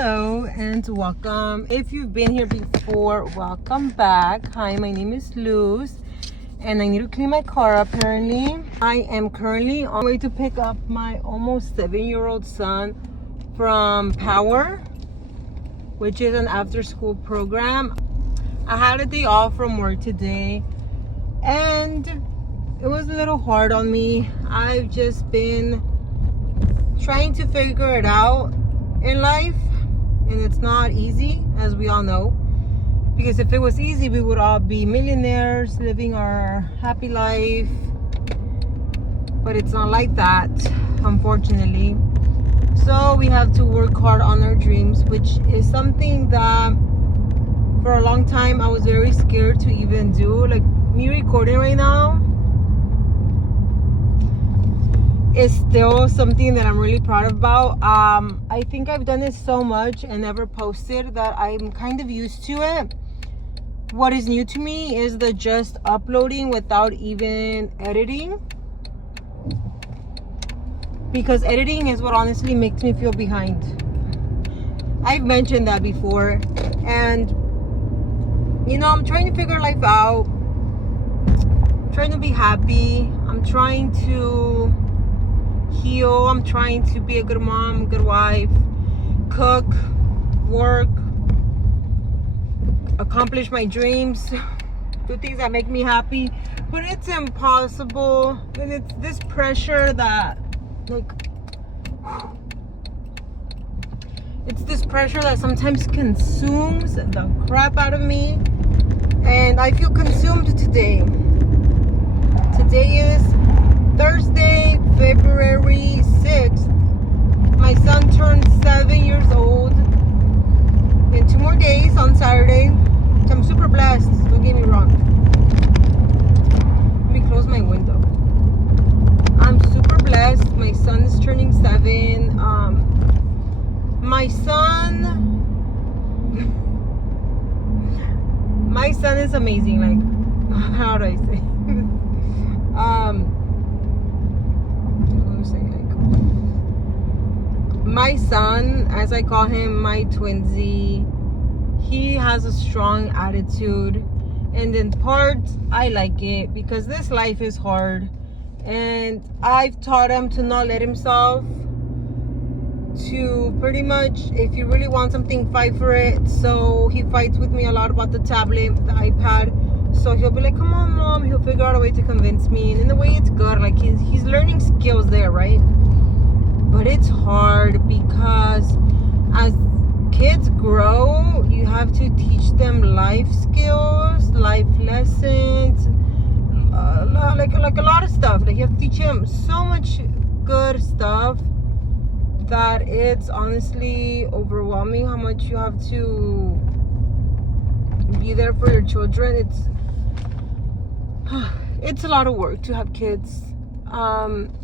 Hello and welcome. If you've been here before, welcome back. Hi, my name is Luz and I need to clean my car apparently. I am currently on my way to pick up my almost 7-year-old son from Power, which is an after-school program. I had a day off from work today and it was a little hard on me. I've just been trying to figure it out in life, and it's not easy, as we all know, because if it was easy we would all be millionaires living our happy life, but it's not like that, unfortunately. So we have to work hard on our dreams, which is something that for a long time I was very scared to even do. Like me recording right now is still something that I'm really proud about. I think I've done it so much and never posted that I'm kind of used to it. What is new to me is the just uploading without even editing, because editing is what honestly makes me feel behind. I've mentioned that before, and you know, I'm trying to figure life out, I'm trying to be happy, I'm trying to heal, I'm trying to be a good mom, good wife, cook, work, accomplish my dreams, do things that make me happy. But it's impossible, and it's this pressure that, like, it's this pressure that sometimes consumes the crap out of me, and I feel consumed today. Today is Thursday, February 6th. My son turned 7 years old in 2 more days on Saturday. I'm super blessed, don't get me wrong. Let me close my window. I'm super blessed. My son is turning 7. My son is amazing. Like, how do I say? My son, as I call him, my twinsy, he has a strong attitude, and in part I like it because this life is hard, and I've taught him to not let himself, to pretty much, if you really want something, fight for it. So he fights with me a lot about the tablet, the iPad. So he'll be like, come on mom, he'll figure out a way to convince me, and in a way it's good. Like he's learning skills there, right? But it's hard because as kids grow, you have to teach them life skills, life lessons, like a lot of stuff. Like you have to teach them so much good stuff that it's honestly overwhelming how much you have to be there for your children. It's a lot of work to have kids.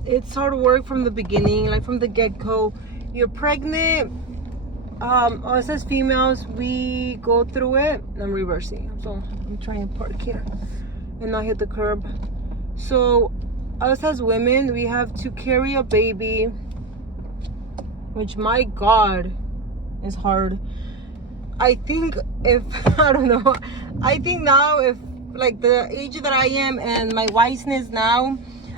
It's hard work from the beginning, like from the get-go. You're pregnant. Us as females, we go through it. I'm reversing, so I'm trying to park here and not hit the curb. So us as women, we have to carry a baby, which, my God, is hard. I think I don't know, I think now, if like the age that I am and my wiseness now,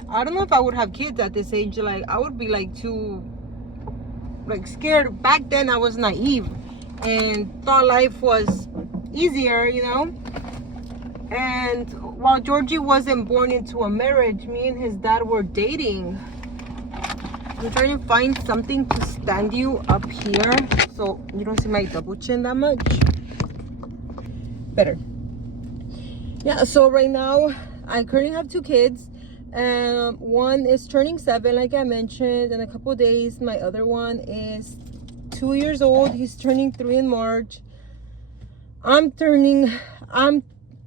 I don't know if I would have kids at this age. Like I would be like too scared. Back then I was naive and thought life was easier, you know. And while Georgie wasn't born into a marriage, me and his dad were dating. I'm trying to find something to stand you up here so you don't see my double chin that much. Better. Yeah, so right now I currently have 2 kids. One is turning 7, like I mentioned, in a couple of days. My other one is 2 years old. He's turning 3 in March. I'm turning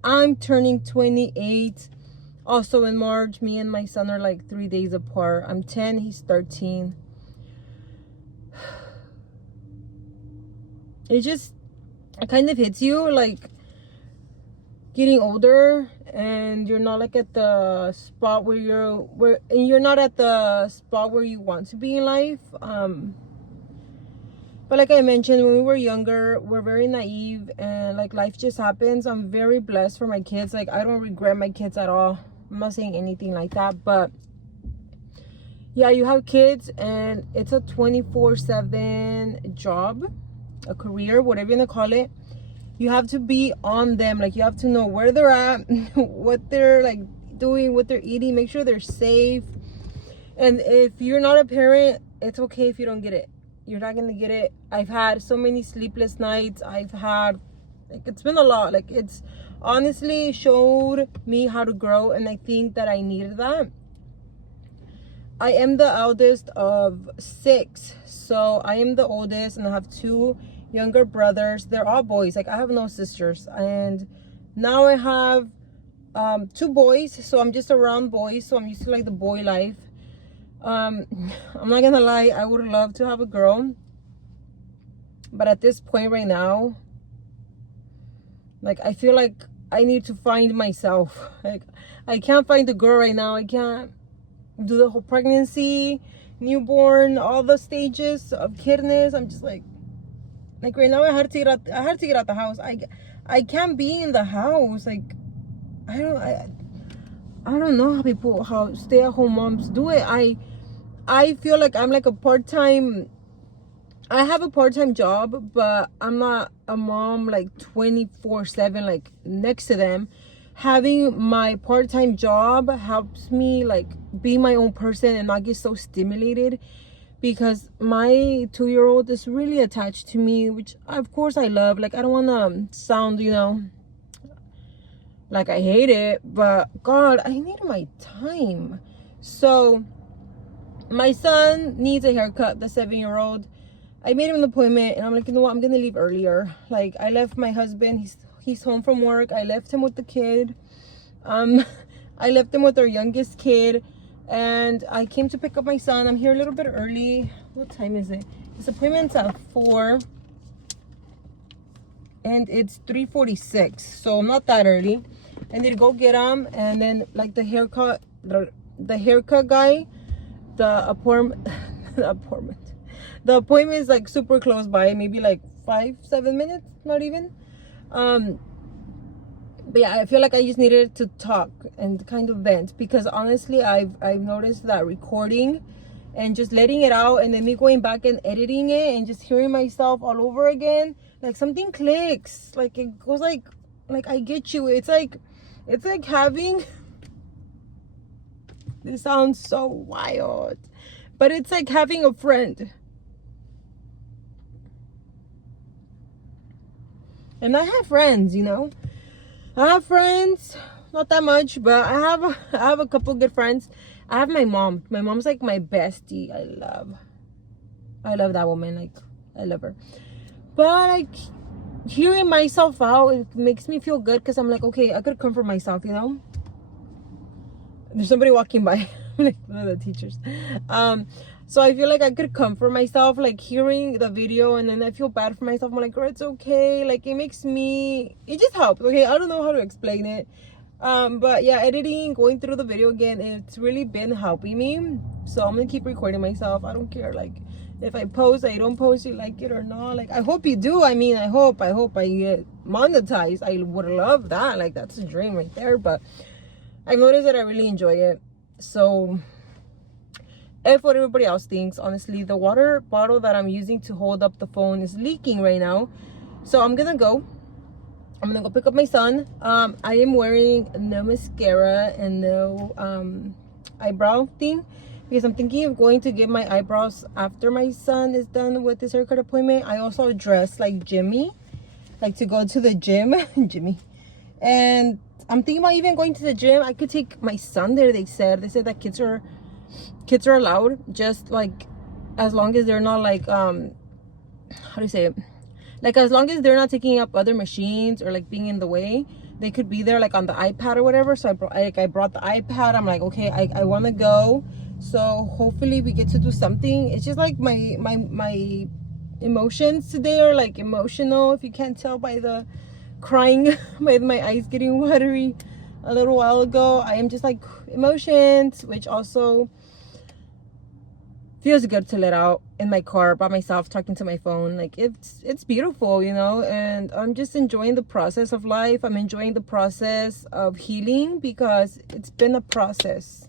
28 also in March. Me and my son are like 3 days apart. I'm 10, he's 13. It kind of hits you like getting older, and you're not like at the spot where you're not at the spot where you want to be in life. But like I mentioned, when we were younger, we're very naive, and like life just happens. I'm very blessed for my kids. Like, I don't regret my kids at all. I'm not saying anything like that, but yeah, you have kids and it's a 24/7 job, a career, whatever you want to call it. You have to be on them. Like, you have to know where they're at, what they're like doing, what they're eating, make sure they're safe. And if you're not a parent, it's okay if you don't get it. You're not gonna get it. I've had so many sleepless nights. I've had, like, it's been a lot. Like, it's honestly showed me how to grow, and I think that I needed that. I am the eldest of 6, so I am the oldest, and I have 2 younger brothers. They're all boys. Like, I have no sisters, and now I have 2 boys, so I'm just around boys, so I'm used to like the boy life. I'm not gonna lie, I would love to have a girl, but at this point right now, like, I feel like I need to find myself. Like, I can't find a girl right now. I can't do the whole pregnancy, newborn, all the stages of kidness. I'm just like right now I had to get out the house. I can't be in the house. Like, I don't know how stay-at-home moms do it. I feel like I'm like a part-time, I have a part-time job, but I'm not a mom like 24/7 like next to them. Having my part-time job helps me like be my own person and not get so stimulated, because my 2-year-old is really attached to me, which of course I love. Like, I don't want to sound, like I hate it, but God, I need my time. So my son needs a haircut, the 7-year-old. I made him an appointment, and I'm like, you know what, I'm gonna leave earlier. Like, I left my husband, he's home from work. I left him with the kid. I left him with our youngest kid, and I came to pick up my son. I'm here a little bit early. What time is it? His appointment's at 4, and it's 3:46, so I'm not that early. I need to go get him, and then like the haircut guy, the appointment is like super close by, maybe like 5-7 minutes, not even. But yeah, I feel like I just needed to talk and kind of vent, because honestly I've noticed that recording and just letting it out, and then me going back and editing it and just hearing myself all over again, like something clicks. Like, it goes like I get you. It's like having, this sounds so wild, but it's like having a friend. And I have friends, I have friends, not that much, but I have a couple good friends. I have my mom. My mom's like my bestie. I love that woman. Like, I love her. But like, hearing myself out, it makes me feel good, because I'm like, okay, I could comfort myself, There's somebody walking by, like one of the teachers. So I feel like I could comfort myself, like hearing the video, and then I feel bad for myself. I'm like, girl, it's okay. Like, it just helps. Okay, I don't know how to explain it. But yeah, editing, going through the video again, it's really been helping me. So I'm gonna keep recording myself. I don't care, like, if I post, I don't post, you like it or not. Like, I hope you do. I mean, I hope I get monetized. I would love that. Like, that's a dream right there. But I've noticed that I really enjoy it. So if what everybody else thinks, honestly, the water bottle that I'm using to hold up the phone is leaking right now. So I'm gonna go pick up my son. I am wearing no mascara and no eyebrow thing, because I'm thinking of going to get my eyebrows after my son is done with his haircut appointment. I also dress like Jimmy, like to go to the gym. Jimmy. And I'm thinking about even going to the gym. I could take my son there. They said that kids are allowed, just like as long as they're not like how do you say it, like as long as they're not taking up other machines or like being in the way, they could be there like on the iPad or whatever. So I brought the iPad. I'm like, okay, I want to go, so hopefully we get to do something. It's just like my emotions today are like emotional, if you can't tell by the crying, by my eyes getting watery a little while ago. I am just like emotions, which also feels good to let out. in my car by myself talking to my phone. Like it's beautiful, you know, and I'm just enjoying the process of life. I'm enjoying the process of healing because it's been a process.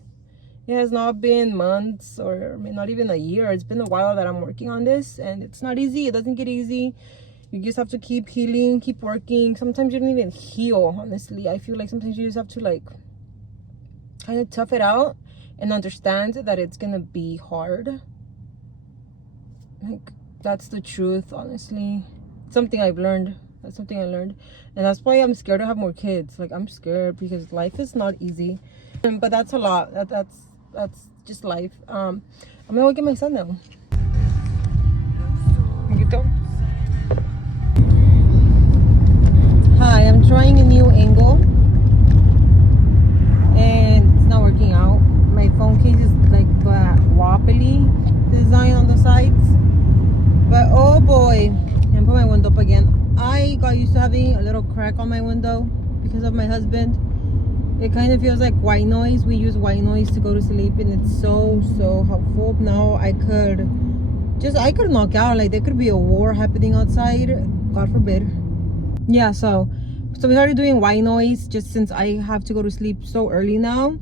It has not been months or I mean, not even a year. It's been a while that I'm working on this, and it's not easy. It doesn't get easy. You just have to keep healing, keep working. Sometimes you don't even heal, honestly. I feel like sometimes you just have to like kind of tough it out and understand that it's gonna be hard. Like, that's the truth, honestly. Something I've learned. That's something I learned. And that's why I'm scared to have more kids. Like, I'm scared because life is not easy. But that's a lot. That's just life. I'm gonna go get my son now. Hi, I'm trying a new angle. And it's not working out. My phone case is like the wobbly design on the sides. But oh boy, and put my window up again. I got used to having a little crack on my window because of my husband. It kind of feels like white noise. We use white noise to go to sleep, and it's so helpful. Now I could knock out. Like there could be a war happening outside. God forbid. Yeah, so we started doing white noise just since I have to go to sleep so early now.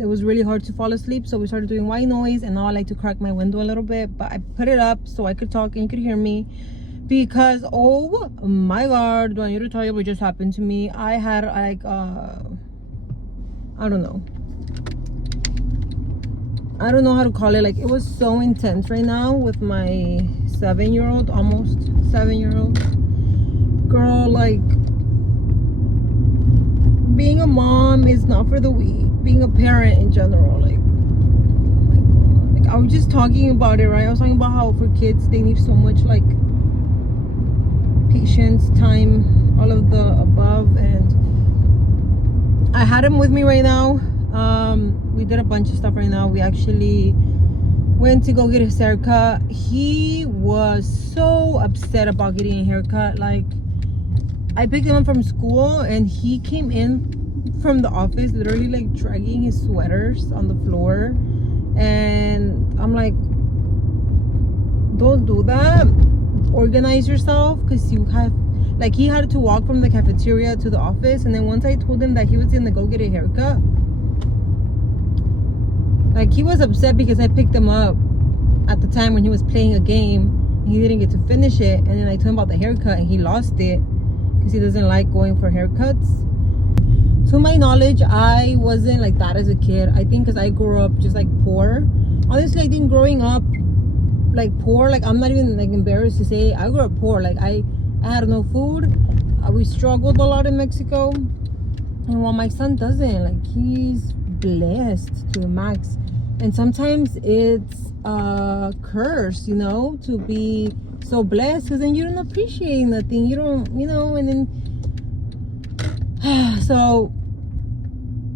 It was really hard to fall asleep, so we started doing white noise, and now I like to crack my window a little bit, but I put it up so I could talk and you could hear me, because oh my god, do I need to tell you what just happened to me? I had like I don't know how to call it. Like, it was so intense right now with my 7-year-old, almost 7-year-old girl. Like, being a mom is not for the weak. Being a parent in general, like, oh my god. Like, I was just talking about it, right? I was talking about how for kids they need so much like patience, time, all of the above, and I had him with me right now. We did a bunch of stuff right now. We actually went to go get his haircut. He was so upset about getting a haircut. Like, I picked him up from school and he came in from the office literally like dragging his sweaters on the floor, and I'm like, don't do that. Organize yourself, because you have, like, he had to walk from the cafeteria to the office, and then once I told him that he was gonna go get a haircut, like, he was upset because I picked him up at the time when he was playing a game and he didn't get to finish it, and then I told him about the haircut and he lost it because he doesn't like going for haircuts. To my knowledge, I wasn't like that as a kid. I think because I grew up just like poor. Honestly, I think growing up like poor, like, I'm not even like embarrassed to say I grew up poor. Like, I had no food. We struggled a lot in Mexico, and while my son doesn't, like, he's blessed to the max. And sometimes it's a curse, you know, to be so blessed, because then you don't appreciate nothing. You don't, you know, and then so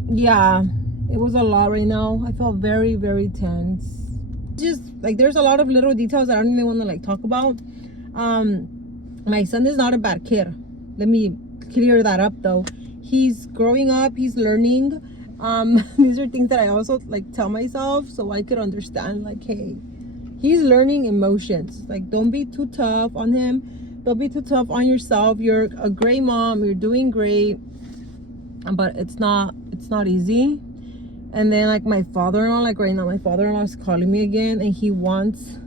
yeah, it was a lot right now. I felt very tense. Just like, there's a lot of little details that I don't even want to like talk about. My son is not a bad kid. Let me clear that up though. He's growing up, he's learning. These are things that I also like tell myself so I could understand, like, hey, he's learning emotions. Like, don't be too tough on him. Don't be too tough on yourself. You're a great mom, you're doing great, but it's not easy. And then like my father-in-law, like right now my father-in-law is calling me again, and he wants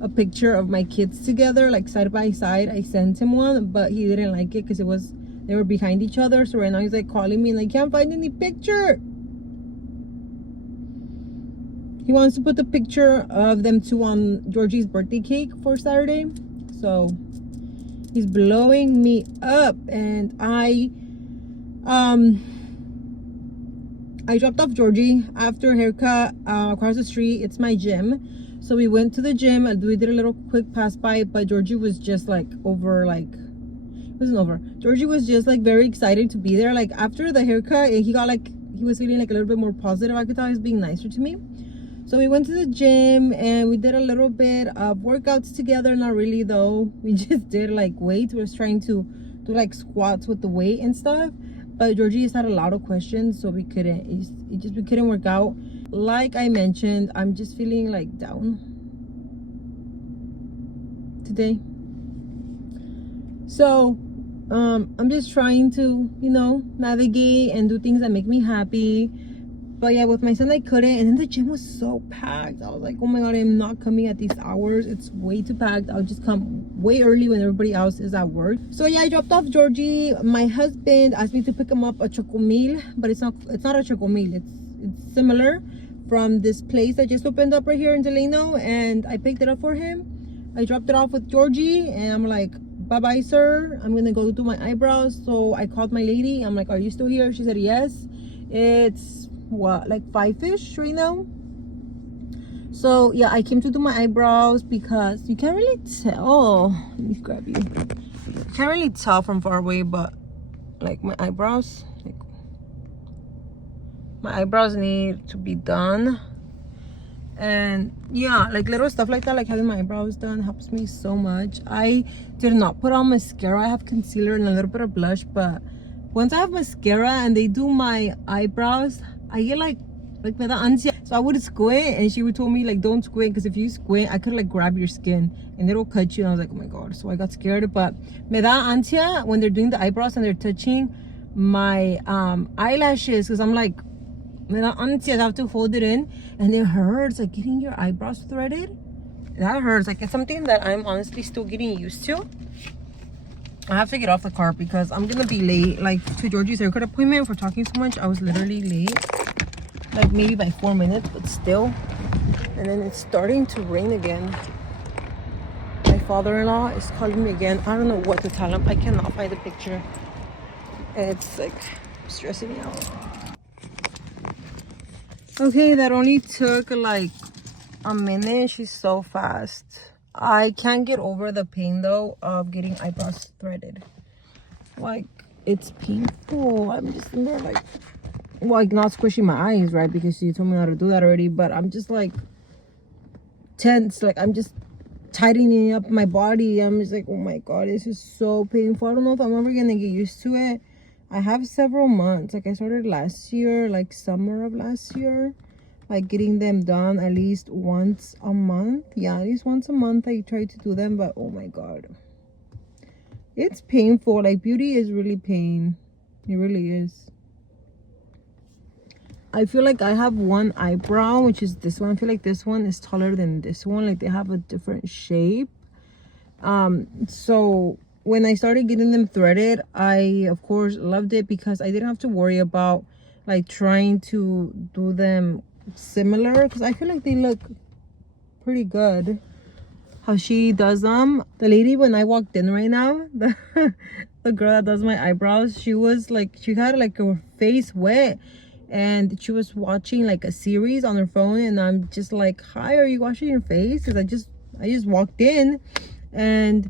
a picture of my kids together, like side by side. I sent him one, but he didn't like it because they were behind each other. So right now he's like calling me, like, can't find any picture. He wants to put the picture of them two on Georgie's birthday cake for Saturday. So he's blowing me up. And I dropped off Georgie after haircut across the street. It's my gym. So we went to the gym. We did a little quick pass by, but Georgie was just like over, like, it wasn't over. Georgie was just like very excited to be there. Like, after the haircut, he got like, he was feeling like a little bit more positive. I could tell he was being nicer to me. So we went to the gym and we did a little bit of workouts together. Not really though. We just did like weights. We was trying to do like squats with the weight and stuff. But Georgie just had a lot of questions, so we couldn't. We couldn't work out. Like I mentioned, I'm just feeling like down. today. So I'm just trying to, you know, navigate and do things that make me happy. But yeah, with my son I couldn't, and then the gym was so packed. I was like, oh my god, I'm not coming at these hours. It's way too packed. I'll just come way early when everybody else is at work. So yeah, I dropped off Georgie. My husband asked me to pick him up a chocomil, but it's not a chocomil. It's similar from this place that just opened up right here in Delano, and I picked it up for him. I dropped it off with Georgie, and I'm like, bye-bye, sir. I'm gonna go do my eyebrows. So I called my lady. I'm like, are you still here? She said yes. It's what, like 5-ish right now. So yeah, I came to do my eyebrows because you can't really tell. Let me grab you. You can't really tell from far away, but like my eyebrows need to be done. And yeah, like little stuff like that, like having my eyebrows done helps me so much. I did not put on mascara. I have concealer and a little bit of blush, but once I have mascara and they do my eyebrows, I get like me da ansia. So I would squint, and she would told me like, don't squint, because if you squint I could like grab your skin and it'll cut you. And I was like, oh my god. So I got scared. But me da ansia when they're doing the eyebrows and they're touching my eyelashes, because I'm like, me da ansia, I have to hold it in, and it hurts, like getting your eyebrows threaded. That hurts. Like it's something that I'm honestly still getting used to. I have to get off the car because I'm gonna be late, like to Georgie's haircut appointment. For talking so much, I was literally late, like maybe by 4 minutes, but still. And then it's starting to rain again. My father-in-law is calling me again. I don't know what to tell him. I cannot find the picture, and it's like stressing me out. Okay, that only took like a minute. She's so fast. I can't get over the pain though of getting eyebrows threaded. Like it's painful. I'm just in there like, well, like not squishing my eyes, right? Because she told me how to do that already. But I'm just like tense. Like I'm just tightening up my body. I'm just like, oh my god, this is so painful. I don't know if I'm ever gonna get used to it. I have several months. Like I started last year, like summer of last year. Like getting them done at least once a month. Yeah, at least once a month I try to do them. But oh my god, it's painful. Like beauty is really pain. It really is. I feel like I have one eyebrow, which is this one. I feel like this one is taller than this one. Like they have a different shape. So when I started getting them threaded, I of course loved it because I didn't have to worry about like trying to do them similar, because I feel like they look pretty good how she does them. The lady, when I walked in right now, the girl that does my eyebrows, she was like, she had like her face wet and she was watching like a series on her phone, and I'm just like, hi, are you washing your face? Because I just walked in, and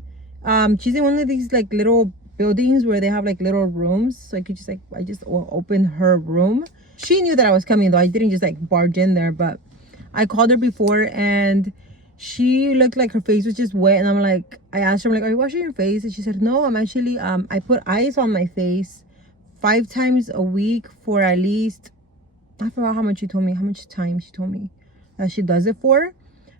she's in one of these like little buildings where they have like little rooms, so I just opened her room. She knew that I was coming though. I didn't just like barge in there, but I called her before and she looked like her face was just wet, and I'm like, I asked her, I'm like, are you washing your face? And she said, no, I'm actually I put ice on my face 5 times a week for at least, I forgot how much time she told me that she does it for,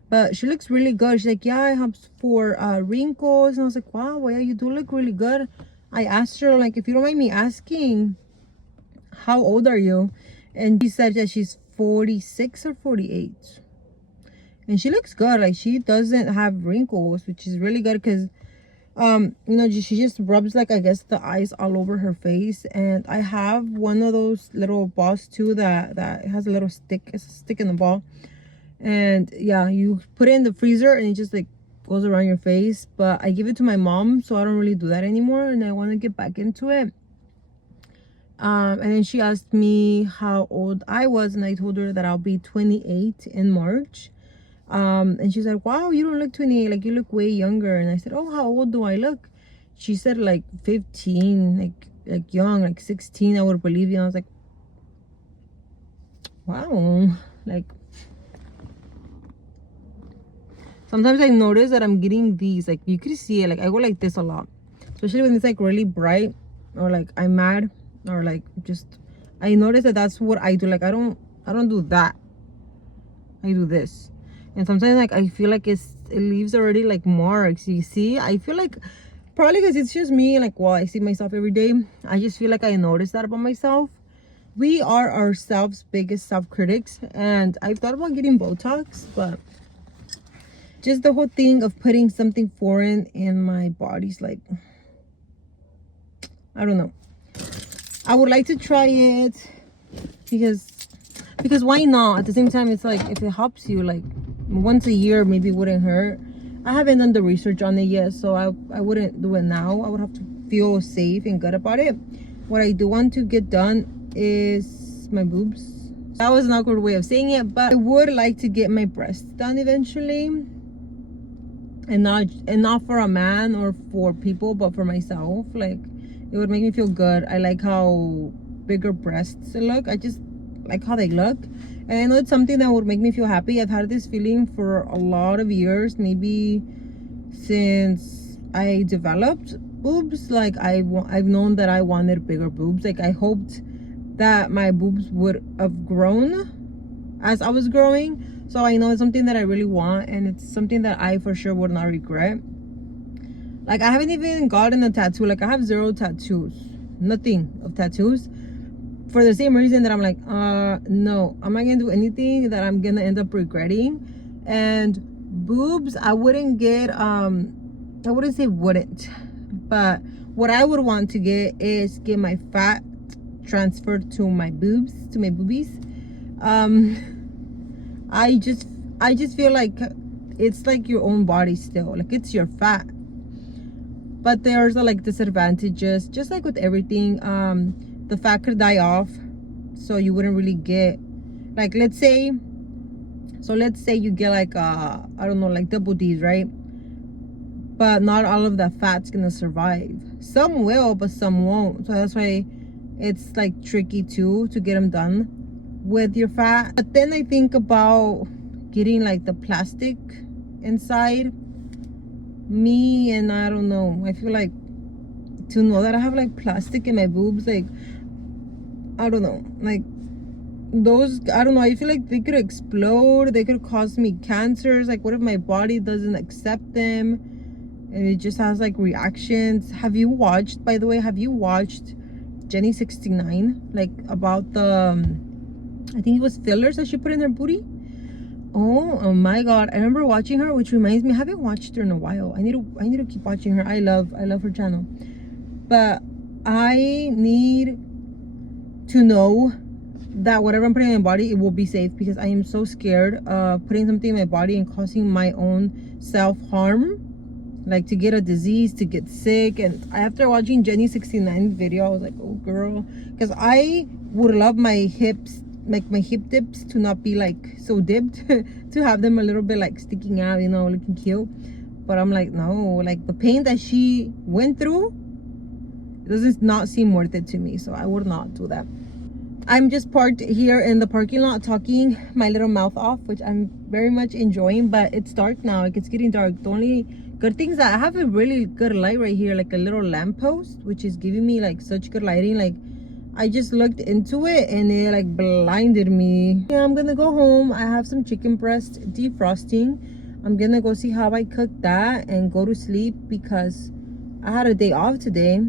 but she looks really good. She's like, yeah, it helps for wrinkles. And I was like, wow, well, yeah, you do look really good. I asked her, like, if you don't mind me asking, how old are you? And she said that she's 46 or 48, and she looks good. Like she doesn't have wrinkles, which is really good, because you know, she just rubs like, I guess, the ice all over her face. And I have one of those little balls too that has a little stick. It's a stick in the ball, and yeah, you put it in the freezer and it just like goes around your face. But I give it to my mom, so I don't really do that anymore, and I want to get back into it. And then she asked me how old I was, and I told her that I'll be 28 in March. And she said, wow, you don't look 28, like you look way younger. And I said, oh, how old do I look? She said like 15, like young, like 16. I would believe you. And I was like, wow. Like sometimes I notice that I'm getting these, like you could see it, like I go like this a lot, especially when it's like really bright, or like I'm mad, or like just, I notice that that's what I do. Like I don't do that, I do this. And sometimes like I feel like it's it leaves already like marks. You see, I feel like probably because it's just me, like, well, I see myself every day. I just feel like I notice that about myself. We are ourselves biggest self-critics, and I've thought about getting Botox, but just the whole thing of putting something foreign in my body's like, I don't know. I would like to try it because why not? At the same time, it's like, if it helps you like once a year, maybe it wouldn't hurt. I haven't done the research on it yet, so I wouldn't do it now. I would have to feel safe and good about it. What I do want to get done is my boobs. That was an awkward way of saying it, but I would like to get my breasts done eventually, and not for a man or for people, but for myself. Like, it would make me feel good. I like how bigger breasts look. I just like how they look, and I know it's something that would make me feel happy. I've had this feeling for a lot of years, maybe since I developed boobs. Like, I've known that I wanted bigger boobs. Like, I hoped that my boobs would have grown as I was growing. So I know it's something that I really want, and it's something that I for sure would not regret. Like, I haven't even gotten a tattoo. Like, I have 0 tattoos, nothing of tattoos, for the same reason that I'm like, no, I'm not gonna do anything that I'm gonna end up regretting. And boobs, I wouldn't get, I wouldn't say wouldn't, but what I would want to get is get my fat transferred to my boobs, to my boobies. I just feel like it's like your own body still, like it's your fat, but there's like disadvantages, just like with everything. The fat could die off, so you wouldn't really get, like, let's say you get like I don't know, like double D's, right? But not all of that fat's gonna survive. Some will, but some won't. So that's why it's like tricky too to get them done with your fat. But then I think about getting like the plastic inside me, and I don't know, I feel like to know that I have like plastic in my boobs, like, I don't know, like those, I don't know, I feel like they could explode, they could cause me cancers. Like, what if my body doesn't accept them and it just has like reactions? Have you watched, by the way, Jenny 69, like about the I think it was fillers that she put in her booty? Oh my god, I remember watching her, which reminds me, I haven't watched her in a while. I need to keep watching her. I love her channel, but I need to know that whatever I'm putting in my body, it will be safe, because I am so scared of putting something in my body and causing my own self-harm, like to get a disease, to get sick. And after watching Jenny 69 video, I was like, oh girl, because I would love my hips, like my hip dips, to not be like so dipped to have them a little bit like sticking out, you know, looking cute. But I'm like, no, like the pain that she went through, it does not seem worth it to me, so I would not do that. I'm just parked here in the parking lot talking my little mouth off, which I'm very much enjoying, but it's dark now. Like, it's getting dark. The only good thing is that I have a really good light right here, like a little lamppost, which is giving me like such good lighting. Like, I just looked into it and it like blinded me. Yeah, I'm gonna go home. I have some chicken breast defrosting. I'm gonna go see how I cook that and go to sleep, because I had a day off today.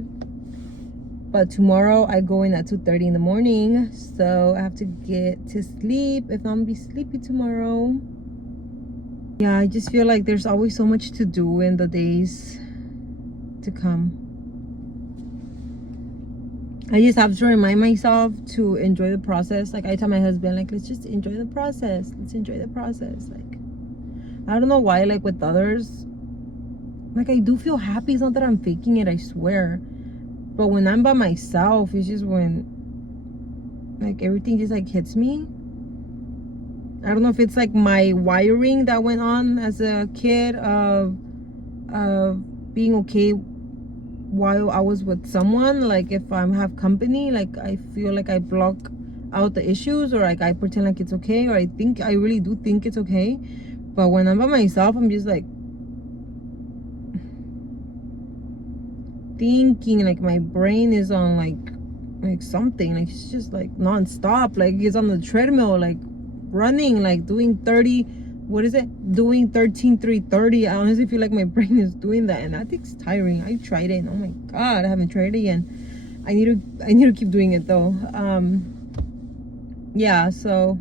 But tomorrow I go in at 2:30 in the morning, so I have to get to sleep if I'm gonna be sleepy tomorrow. Yeah, I just feel like there's always so much to do in the days to come. I just have to remind myself to enjoy the process. Like, I tell my husband, like, let's just enjoy the process. Let's enjoy the process. Like, I don't know why, like with others, like I do feel happy. It's not that I'm faking it, I swear. But when I'm by myself, it's just when like everything just like hits me. I don't know if it's like my wiring that went on as a kid of being okay while I was with someone. Like, if I have company, like I feel like I block out the issues, or like I pretend like it's okay, or I really do think it's okay. But when I'm by myself, I'm just like thinking, like my brain is on like something, like it's just like non-stop, like it's on the treadmill, like running, like doing 30 what is it, doing 13-3-30. I honestly feel like my brain is doing that, and that takes tiring. I tried it and oh my god, I haven't tried it again. I need to keep doing it though. Yeah, so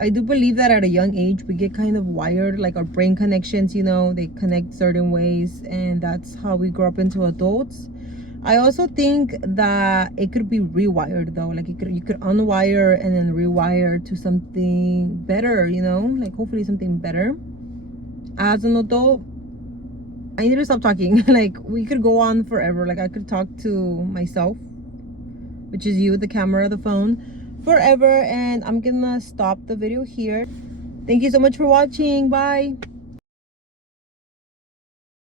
I do believe that at a young age we get kind of wired, like our brain connections, you know, they connect certain ways, and that's how we grow up into adults. I also think that it could be rewired though, like you could unwire and then rewire to something better, you know, like hopefully something better. As an adult, I need to stop talking. Like we could go on forever. Like I could talk to myself, which is you, the camera, the phone, forever, and I'm gonna stop the video here. Thank you so much for watching. Bye.